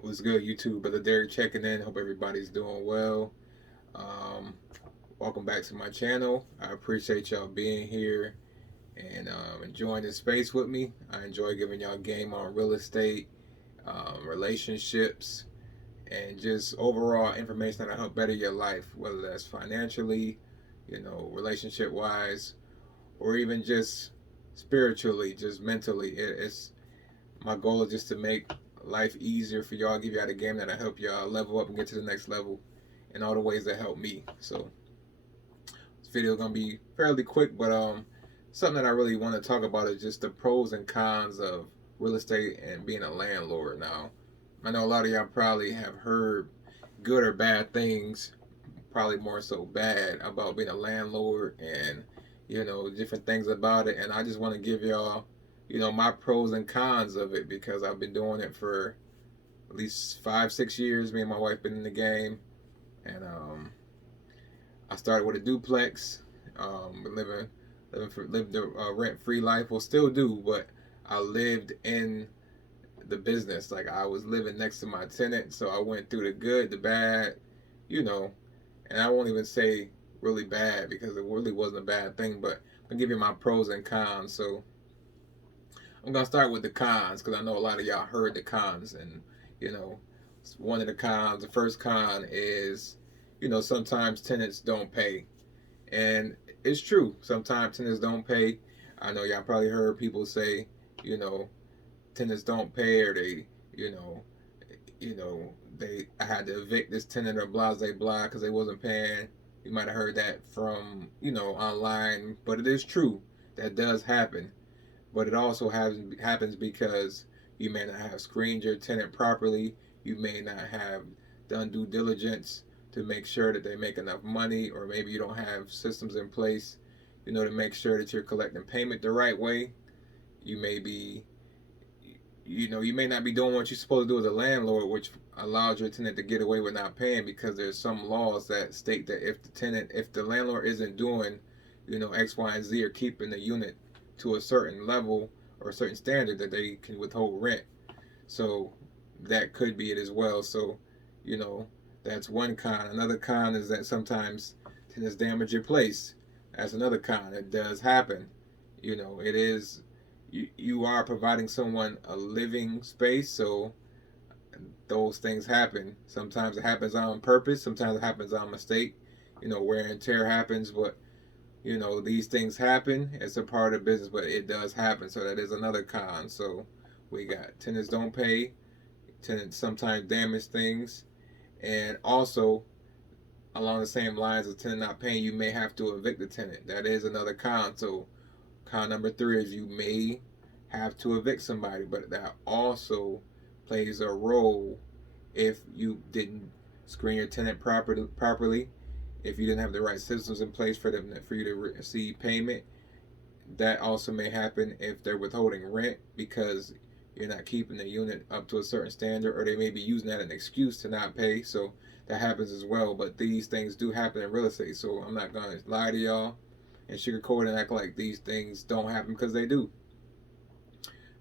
What's good, YouTube? Brother Derek checking in. Hope everybody's doing well. Um, Welcome back to my channel. I appreciate y'all being here and enjoying this space with me. I enjoy giving y'all game on real estate, relationships, and just overall information that'll help better your life, whether that's financially, relationship wise, or even just spiritually, just mentally. It's my goal is just to make life easier for y'all, give y'all the game that'll help y'all level up and get to the next level in all the ways that help me. So this video is gonna be fairly quick, but something that I really want to talk about is just the pros and cons of real estate and being a landlord. Now, I know a lot of y'all probably have heard good or bad things, probably more so bad about being a landlord and different things about it. And I just want to give y'all my pros and cons of it because I've been doing it for at least 5-6 years. Me and my wife been in the game, and I started with a duplex, lived a rent free life. Well, still do, but I lived in the business. Like I was living next to my tenant, so I went through the good, the bad, you know, and I won't even say really bad because it really wasn't a bad thing. But I'm gonna give you my pros and cons. So I'm gonna start with the cons because I know a lot of y'all heard the cons, and you know, one of the cons. The first con is, sometimes tenants don't pay, and it's true. Sometimes tenants don't pay. I know y'all probably heard people say, you know, tenants don't pay, or they, you know, they I had to evict this tenant or blah blah blah because they wasn't paying. You might have heard that from online, but it is true that does happen. But it also happens because you may not have screened your tenant properly. You may not have done due diligence to make sure that they make enough money, or maybe you don't have systems in place, to make sure that you're collecting payment the right way. You may be, you may not be doing what you're supposed to do as a landlord, which allows your tenant to get away with not paying because there's some laws that state that if the landlord isn't doing, X, Y, and Z, or keeping the unit to a certain level or a certain standard, that they can withhold rent. So that could be it as well. So, you know, that's one con. Another con is that sometimes tenants damage your place. That's another con. It does happen. It is you are providing someone a living space, so those things happen. Sometimes it happens on purpose, sometimes it happens on mistake. Wear and tear happens, but these things happen. It's a part of business, but it does happen. So that is another con. So we got tenants don't pay, tenants sometimes damage things, and also along the same lines of tenant not paying, you may have to evict the tenant. That is another con. So con number three is you may have to evict somebody, but that also plays a role if you didn't screen your tenant properly, if you didn't have the right systems in place for you to receive payment. That also may happen if they're withholding rent because you're not keeping the unit up to a certain standard, or they may be using that as an excuse to not pay. So that happens as well. But these things do happen in real estate. So I'm not gonna lie to y'all and sugarcoat and act like these things don't happen, because they do.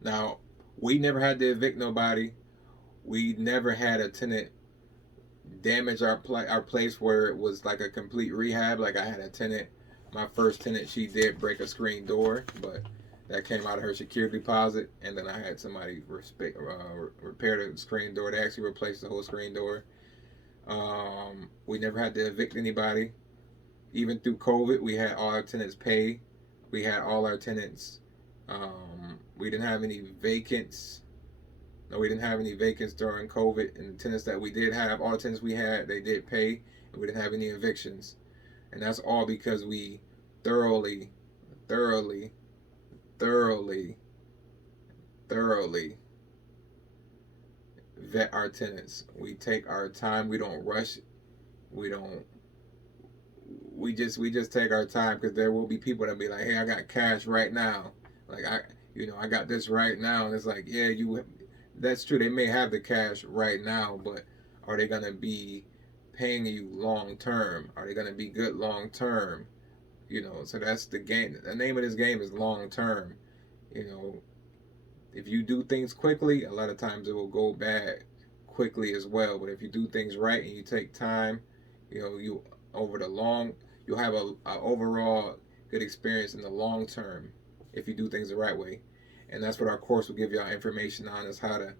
Now, we never had to evict nobody. We never had a tenant damage our place where it was like a complete rehab. Like I had a tenant, my first tenant, she did break a screen door, but that came out of her security deposit, and then I had somebody repair the screen door. They actually replaced the whole screen door. We never had to evict anybody. Even through COVID, we had all our tenants pay. We had all our tenants. We didn't have any vacants. No, we didn't have any vacants during COVID, and the tenants that we did have, all the tenants we had, they did pay, and we didn't have any evictions. And that's all because we thoroughly, thoroughly, thoroughly, thoroughly vet our tenants. We take our time. We don't rush. We don't. We just take our time, because there will be people that be like, "Hey, I got cash right now. Like I got this right now." And it's like, yeah, that's true. They may have the cash right now, but are they gonna be paying you long term? Are they gonna be good long term? So that's the game. The name of this game is long term. You know, if you do things quickly, a lot of times it will go bad quickly as well. But if you do things right and you take time, you over the long, you'll have a overall good experience in the long term if you do things the right way. And that's what our course will give y'all information on, is how to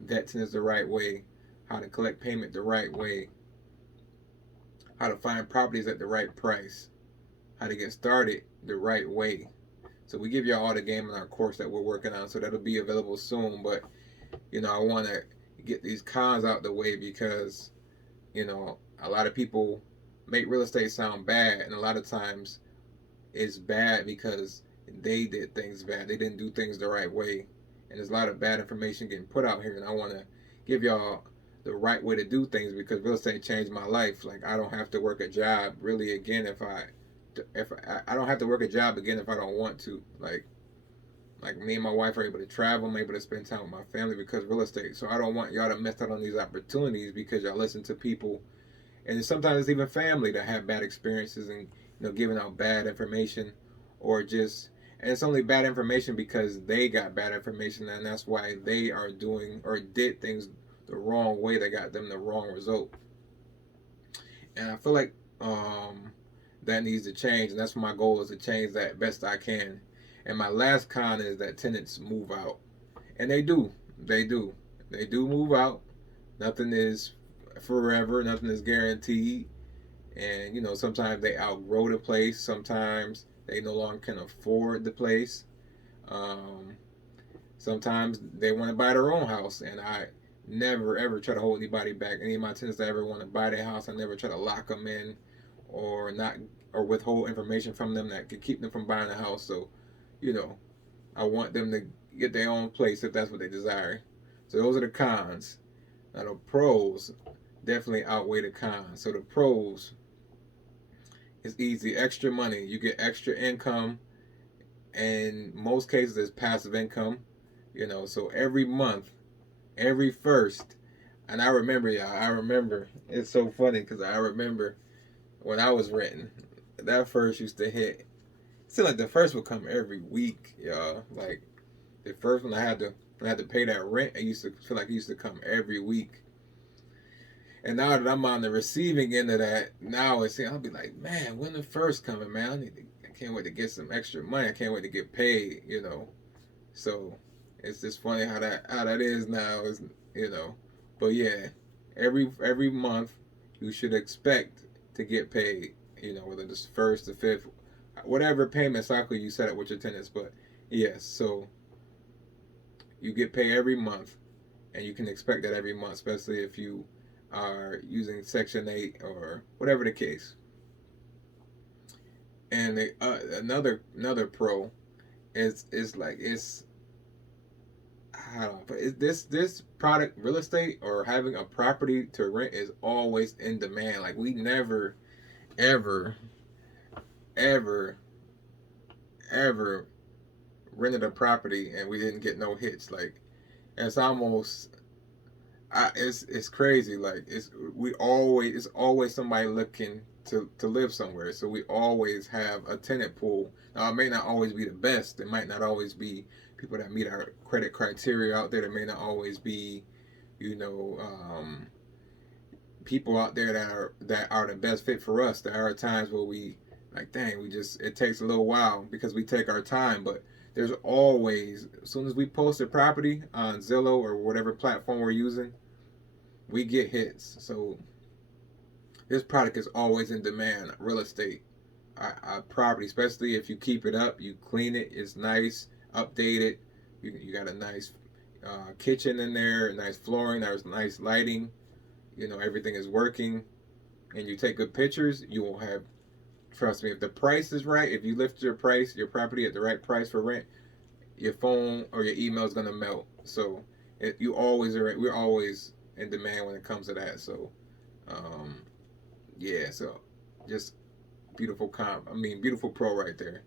vet tenants the right way, how to collect payment the right way, how to find properties at the right price, how to get started the right way. So we give y'all all the game in our course that we're working on. So that'll be available soon. But I want to get these cons out the way, because a lot of people make real estate sound bad, and a lot of times it's bad because they did things bad. They didn't do things the right way, and there's a lot of bad information getting put out here. And I want to give y'all the right way to do things, because real estate changed my life. Like, I don't have to work a job really again if I don't have to work a job again if I don't want to. Like me and my wife are able to travel. I'm able to spend time with my family because of real estate. So I don't want y'all to miss out on these opportunities because y'all listen to people, and sometimes it's even family that have bad experiences and giving out bad information, or just, and it's only bad information because they got bad information, and that's why they are doing or did things the wrong way that got them the wrong result. And I feel like that needs to change, and that's my goal, is to change that best I can. And my last con is that tenants move out, and they do move out. Nothing is forever, nothing is guaranteed. And sometimes they outgrow the place, sometimes they no longer can afford the place. um, Sometimes they want to buy their own house, and I never ever try to hold anybody back. Any of my tenants that ever want to buy their house, I never try to lock them in or not, or withhold information from them that could keep them from buying a house. So you know I want them to get their own place if that's what they desire. So those are the cons. Now the pros definitely outweigh the cons. So the pros is easy: extra money. You get extra income, and most cases it's passive income. So every month, every first, and I remember, y'all. I remember. It's so funny because I remember when I was renting, that first used to hit. It seemed like the first would come every week, y'all. Like the first one I had to pay that rent. It used to feel like it used to come every week. And now that I'm on the receiving end of that, now I'll be like, man, when the first coming, man? I can't wait to get some extra money. I can't wait to get paid. So it's just funny how that is now, is. But yeah, every month you should expect to get paid. Whether it's first, the fifth, whatever payment cycle you set up with your tenants. But yes, so you get paid every month, and you can expect that every month, especially if you are using Section 8 or whatever the case. And another pro is like, it's, I don't know, but this product, real estate, or having a property to rent, is always in demand. Like, we never ever ever ever rented a property and we didn't get no hits. Like, it's almost, it's crazy. Like, it's always somebody looking to live somewhere. So we always have a tenant pool. Now, it may not always be the best. It might not always be people that meet our credit criteria out there. There may not always be, people out there that are the best fit for us. There are times where we, like, dang, it takes a little while because we take our time. But there's always, as soon as we post a property on Zillow or whatever platform we're using, we get hits. So this product is always in demand. Real estate, property, especially if you keep it up, you clean it, it's nice, updated. You got a nice kitchen in there, nice flooring, there's nice lighting. Everything is working, and you take good pictures, you will have, trust me, if the price is right, if you lift your property at the right price for rent, your phone or your email is gonna melt. So we're always in demand when it comes to that. So yeah, so just beautiful pro right there.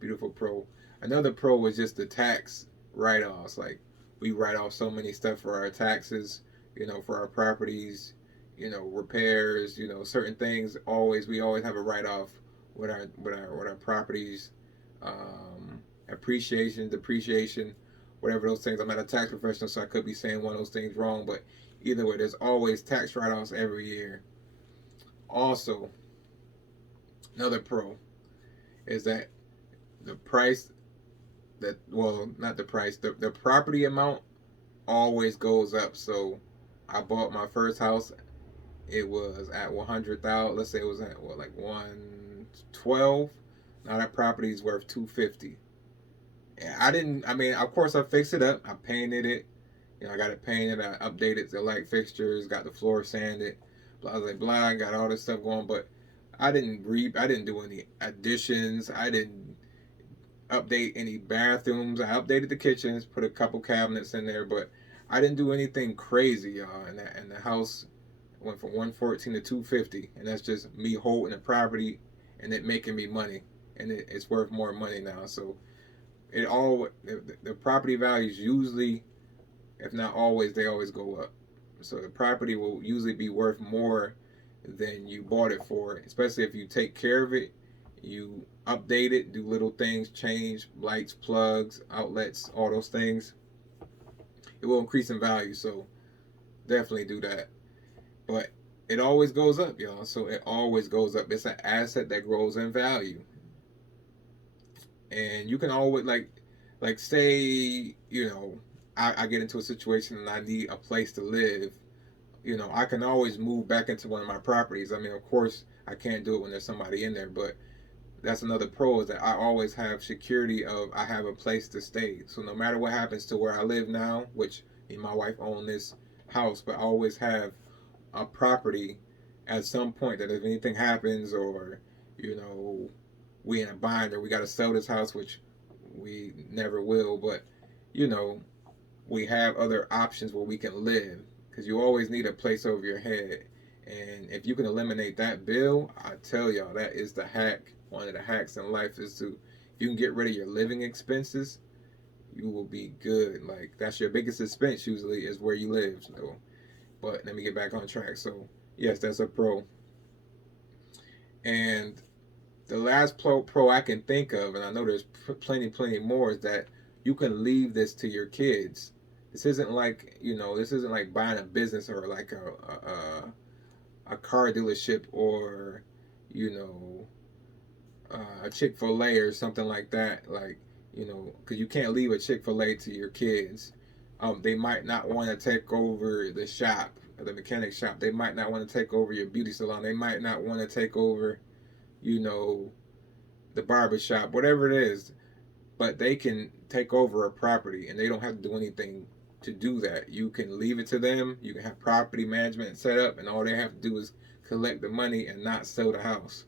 Beautiful pro. Another pro was just the tax write-offs. Like, we write off so many stuff for our taxes, for our properties, repairs, certain things. We always have a write-off with our properties. Appreciation, depreciation. whatever those things. I'm not a tax professional, so I could be saying one of those things wrong, but either way, there's always tax write-offs every year. Also, another pro is that the price that, well, not the price, the property amount always goes up. So I bought my first house, it was at 100,000. Let's say it was at what, like 112. Now that property is worth 250. And I didn't. I mean, of course, I fixed it up. I painted it. You know, I got it painted. I updated the light fixtures. Got the floor sanded. Blah blah blah. Got all this stuff going, but I didn't do any additions. I didn't update any bathrooms. I updated the kitchens, put a couple cabinets in there, but I didn't do anything crazy, y'all. And the house went from 114 to 250, and that's just me holding the property and it making me money, and it's worth more money now. So the property values usually, if not always, they always go up. So the property will usually be worth more than you bought it for, especially if you take care of it, you update it, do little things, change lights, plugs, outlets, all those things. It will increase in value. So definitely do that. But it always goes up, y'all. So it always goes up. It's an asset that grows in value. And you can always, like say, you know, I get into a situation and I need a place to live. You know, I can always move back into one of my properties. I mean, of course, I can't do it when there's somebody in there, but that's another pro, is that I always have security of I have a place to stay. So no matter what happens to where I live now, which me and my wife own this house, but I always have a property at some point that if anything happens, or, you know, we in a bind, or we got to sell this house, which we never will, but, you know, we have other options where we can live, because you always need a place over your head. And if you can eliminate that bill, I tell y'all, that is the hack. One of the hacks in life is to, if you can get rid of your living expenses, you will be good. Like, that's your biggest expense usually, is where you live. So, but let me get back on track. So yes, that's a pro. And the last pro I can think of, and I know there's plenty more, is that you can leave this to your kids. This isn't like, you know, this isn't like buying a business, or like a car dealership, or, you know, a Chick-fil-A or something like that. Like, you know, because you can't leave a Chick-fil-A to your kids. They might not want to take over the shop, the mechanic shop. They might not want to take over your beauty salon. They might not want to take over, you know, the barber shop, whatever it is. But they can take over a property, and they don't have to do anything to do that. You can leave it to them. You can have property management set up, and all they have to do is collect the money and not sell the house.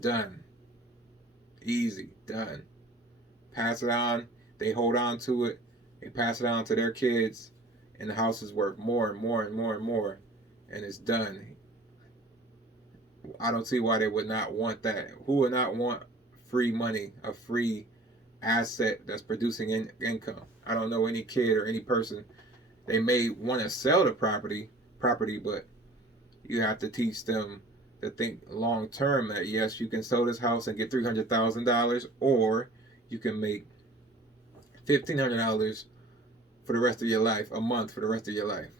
Done. Easy. Done. Pass it on. They hold on to it. They pass it on to their kids, and the house is worth more and more and more and more, and it's done. I don't see why they would not want that. Who would not want free money, a free asset that's producing income? I don't know any kid or any person. They may want to sell the property, but you have to teach them to think long term, that yes, you can sell this house and get $300,000, or you can make $1,500 for the rest of your life, a month for the rest of your life.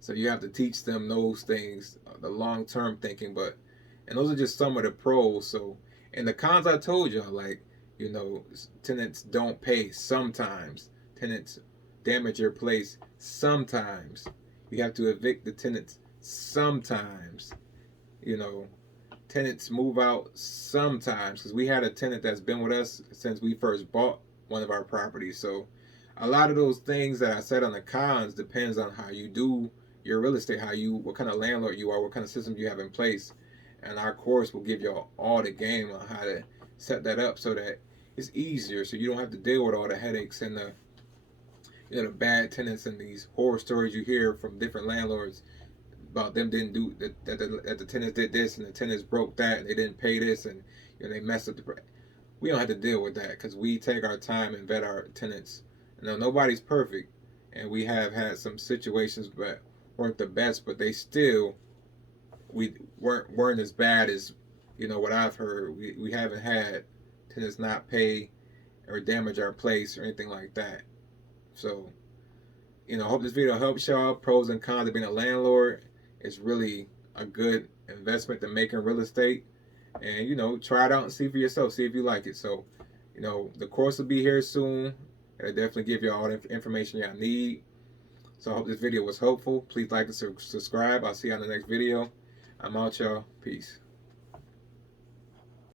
So you have to teach them those things, the long term thinking. And those are just some of the pros. So, and the cons I told y'all, like, you know, tenants don't pay sometimes. Tenants damage your place sometimes. You have to evict the tenants sometimes. You know, tenants move out sometimes. Because we had a tenant that's been with us since we first bought one of our properties. So a lot of those things that I said on the cons depends on how you do your real estate, what kind of landlord you are, what kind of system you have in place. And our course will give you all the game on how to set that up so that it's easier, so you don't have to deal with all the headaches and the, you know, the bad tenants and these horror stories you hear from different landlords about them didn't do that the tenants did this and the tenants broke that and they didn't pay this, and, you know, they messed up the. We don't have to deal with that, because we take our time and vet our tenants. Now, nobody's perfect, and we have had some situations that weren't the best, but they still weren't as bad as, you know, what I've heard. We haven't had tenants not pay or damage our place or anything like that. So, I hope this video helps y'all. Pros and cons of being a landlord. It's really a good investment to make in real estate. And, try it out and see for yourself. See if you like it. So, the course will be here soon. It'll definitely give you all the information y'all need. So I hope this video was helpful. Please like and subscribe. I'll see you on the next video. I'm out, y'all. Peace.